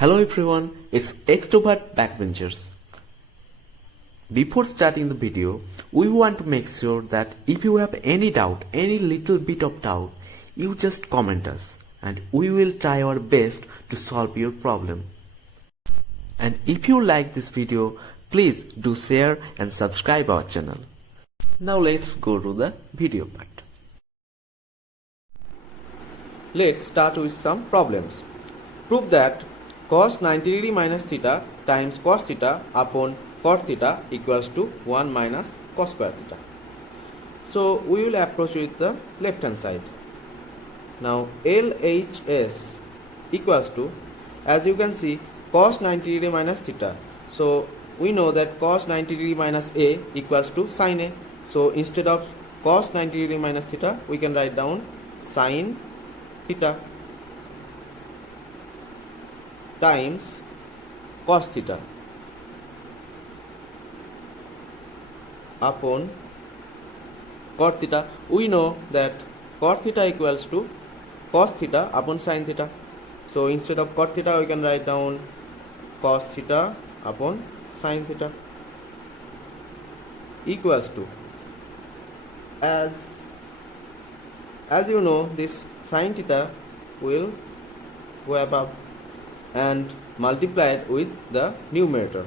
Hello everyone, it's Extrovert Backbenchers. Before starting the video, we want to make sure that if you have any doubt, any little bit of doubt, you just comment us and we will try our best to solve your problem. And if you like this video, please do share and subscribe our channel. Now let's go to the video part. Let's start with some problems. Prove that cos 90 degree minus theta times cos theta upon cot theta equals to 1 minus cos square theta. So we will approach with the left hand side. Now LHS equals to, as you can see, cos 90 degree minus theta. So we know that cos 90 degree minus A equals to sin A. So instead of cos 90 degree minus theta, we can write down sin theta times cos theta upon cot theta. We know that cot theta equals to cos theta upon sin theta. So instead of cot theta, we can write down cos theta upon sin theta equals to, as you know, this sin theta will go above and multiplied with the numerator.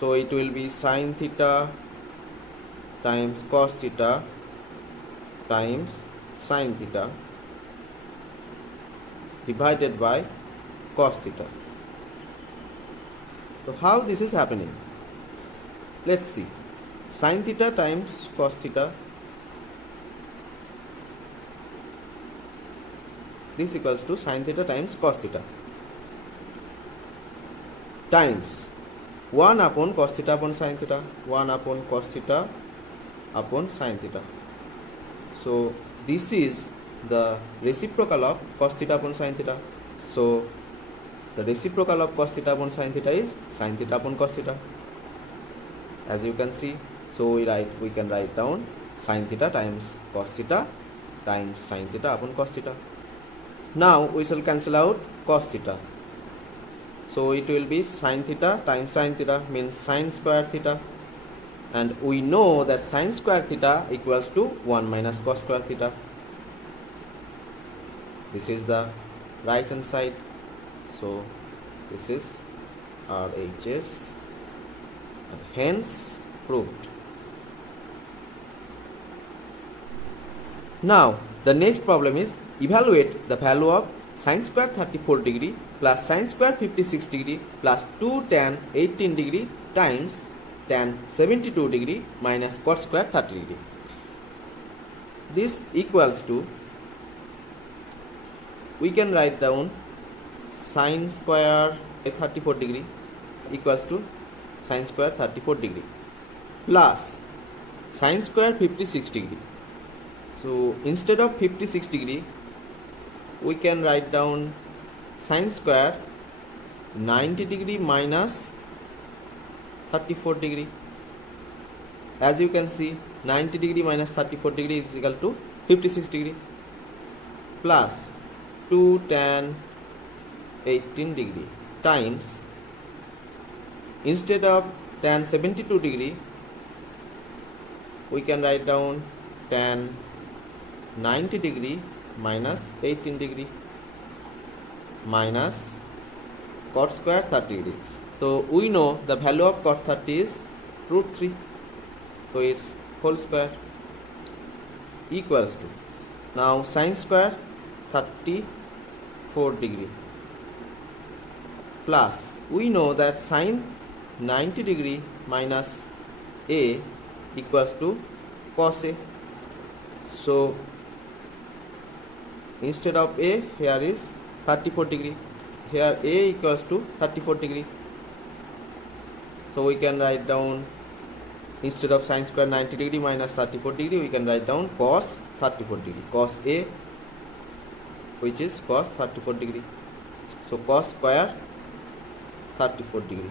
So it will be sin theta times cos theta times sin theta divided by cos theta. So how this is happening? Let's see. Sin theta times cos theta, this equals to sin theta times cos theta times 1 upon cos theta upon sin theta, 1 upon cos theta upon sin theta. So this is the reciprocal of cos theta upon sin theta. So the reciprocal of cos theta upon sin theta is sin theta upon cos theta, as you can see. So we can write down sin theta times cos theta times sin theta upon cos theta. Now we shall cancel out cos theta. So it will be sin theta times sin theta, means sin square theta, and we know that sin square theta equals to 1 minus cos square theta. This is the right hand side. So this is RHS and hence proved. Now the next problem is evaluate the value of sin square 34 degree plus sin square 56 degree plus 2 tan 18 degree times tan 72 degree minus cot square 30 degree. This equals to, we can write down sin square 34 degree equals to sin square 34 degree plus sin square 56 degree. So instead of 56 degree, we can write down sin square 90 degree minus 34 degree. As you can see, 90 degree minus 34 degree is equal to 56 degree plus 2 tan 18 degree times, instead of tan 72 degree, we can write down tan 90 degree minus 18 degree minus cot square 30 degree. So we know the value of cot 30 is root 3. So its whole square equals to, now sin square 34 degree plus, we know that sin 90 degree minus A equals to cos A. So instead of A, here is 34 degree. Here A equals to 34 degree. So we can write down, instead of sin square 90 degree minus 34 degree, we can write down cos 34 degree. Cos A, which is cos 34 degree. So cos square 34 degree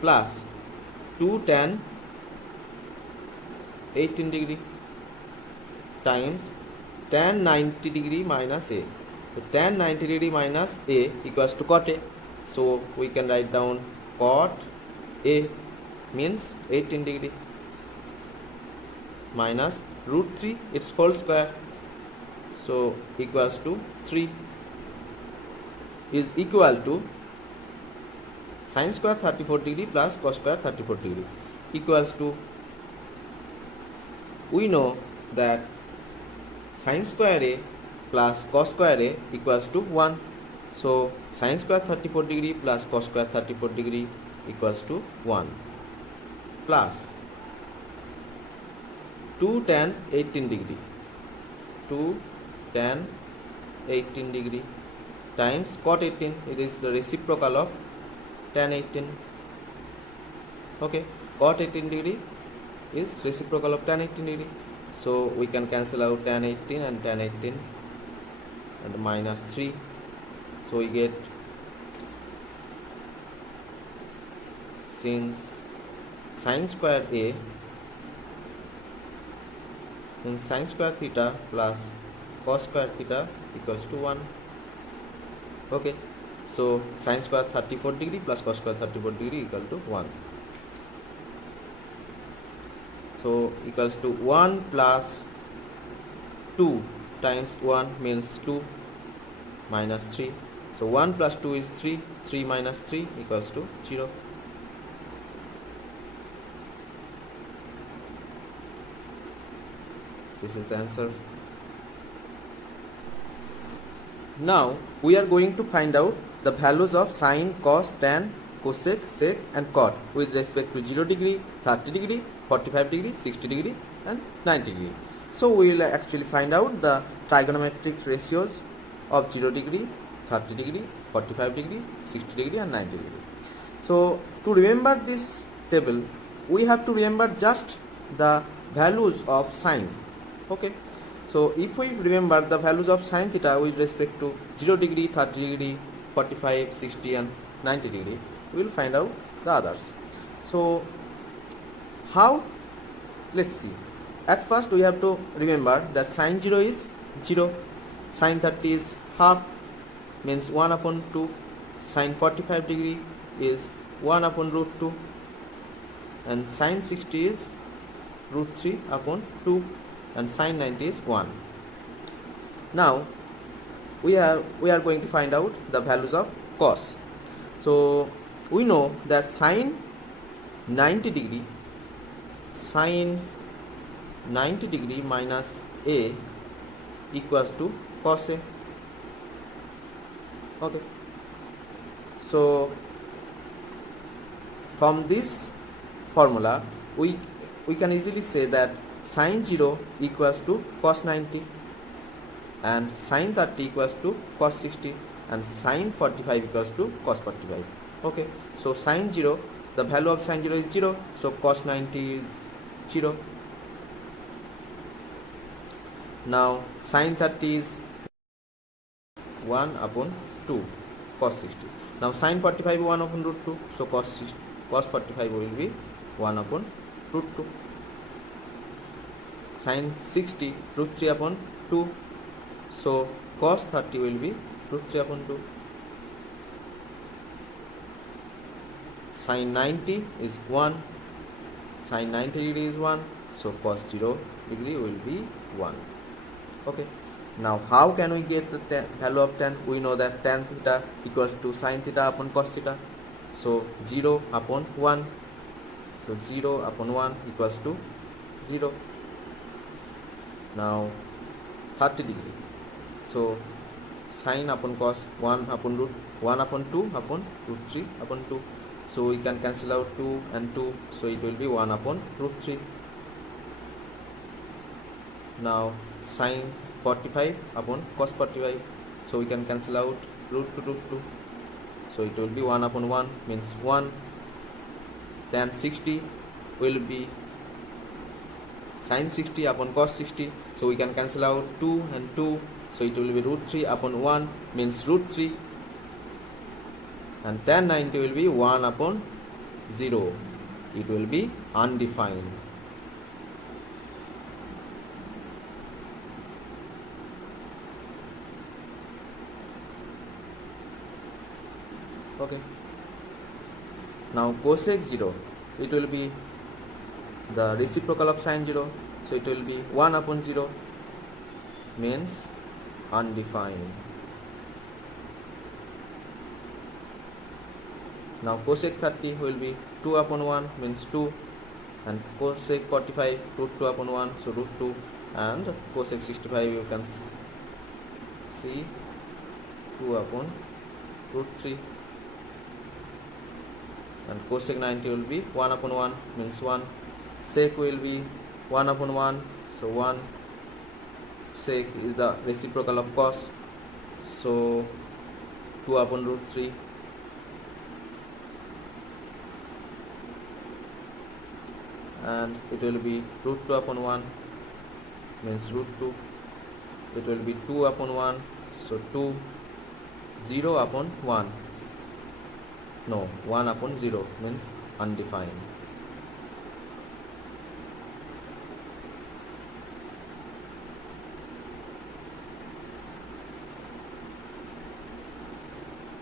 plus 2 tan 18 degree times tan 90 degree minus A. So tan 90 degree minus A equals to cot A. So we can write down cot A means 18 degree minus root 3 its whole square, so equals to 3 is equal to sin square 34 degree plus cos square 34 degree equals to, we know that sin square A plus cos square A equals to 1. So sin square 34 degree plus cos square 34 degree equals to 1 plus 2 tan 18 degree 2 tan 18 degree times cot 18. It is the reciprocal of tan 18. Okay, cot 18 degree is reciprocal of tan 18 degree. So we can cancel out tan 18 and tan 18 and minus 3. So we get, since sin square A and sin square theta plus cos square theta equals to 1. Okay, so sin square 34 degree plus cos square 34 degree equal to 1. So equals to 1 plus 2 times 1 means 2 minus 3. So 1 plus 2 is 3, 3 minus 3 equals to 0. This is the answer. Now we are going to find out the values of sine, cos, tan, cosec, sec and cot with respect to 0 degree, 30 degree, 45 degree, 60 degree and 90 degree. So we will actually find out the trigonometric ratios of 0 degree, 30 degree, 45 degree, 60 degree and 90 degree. So to remember this table, we have to remember just the values of sine. Okay, so if we remember the values of sin theta with respect to 0 degree, 30 degree, 45, 60 and 90 degree, we will find out the others. So how? Let's see. At first we have to remember that sin 0 is 0, sin 30 is half means 1 upon 2, sin 45 degree is 1 upon root 2 and sin 60 is root 3 upon 2 and sin 90 is 1. Now we are going to find out the values of cos. So we know that sin 90 degree minus A equals to cos A. Okay, so from this formula we can easily say that sin 0 equals to cos 90 and sin 30 equals to cos 60 and sin 45 equals to cos 45. Okay, so sin 0, the value of sin 0 is 0, so cos 90 is 0. Now sin 30 is 1 upon 2 cos 60. Now sin 45 is 1 upon root 2, so cos 45 will be 1 upon root 2. Sin 60 root 3 upon 2, so cos 30 will be root 3 upon 2. Sin 90 is 1, sin 90 degree is 1, so cos 0 degree will be 1. Okay, now how can we get the value of tan? We know that tan theta equals to sin theta upon cos theta, so 0 upon 1, so 0 upon 1 equals to 0. Now 30 degree, so sin upon cos 1 upon root 1 upon 2 upon root 3 upon 2, so we can cancel out 2 and 2, so it will be 1 upon root 3. Now sin 45 upon cos 45, so we can cancel out root 2, so it will be 1 upon 1 means 1. Tan 60 will be sin 60 upon cos 60, so we can cancel out 2 and 2, so it will be root 3 upon 1 means root 3, and tan 90 will be 1 upon 0, it will be undefined. Okay. Now cosec 0, it will be the reciprocal of sine 0, so it will be 1 upon 0, means undefined. Now cosec 30 will be 2 upon 1, means 2, and cosec 45 root 2 upon 1, so root 2, and cosec 65 you can see 2 upon root 3, and cosec 90 will be 1 upon 1, means 1, sec will be 1 upon 1, so 1, sec is the reciprocal of cos, so 2 upon root 3, and it will be root 2 upon 1, means root 2, it will be 2 upon 1, so 2, 0 upon 1, no, 1 upon 0, means undefined.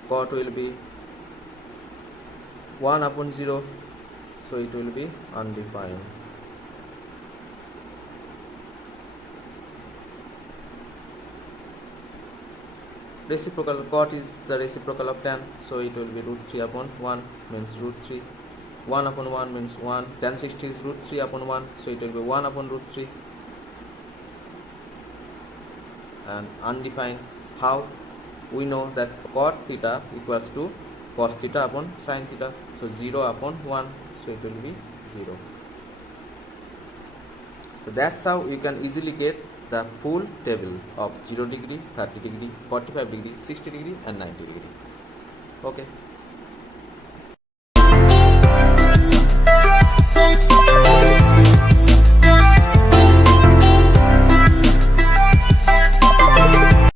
Cot will be 1 upon 0, so it will be undefined. Reciprocal cot is the reciprocal of tan, so it will be root 3 upon 1, means root 3, 1 upon 1 means 1, tan 60 is root 3 upon 1, so it will be 1 upon root 3, and undefined. How? We know that cot theta equals to cos theta upon sin theta, so 0 upon 1, so it will be 0. So that's how you can easily get the full table of 0 degree, 30 degree, 45 degree, 60 degree and 90 degree. Okay.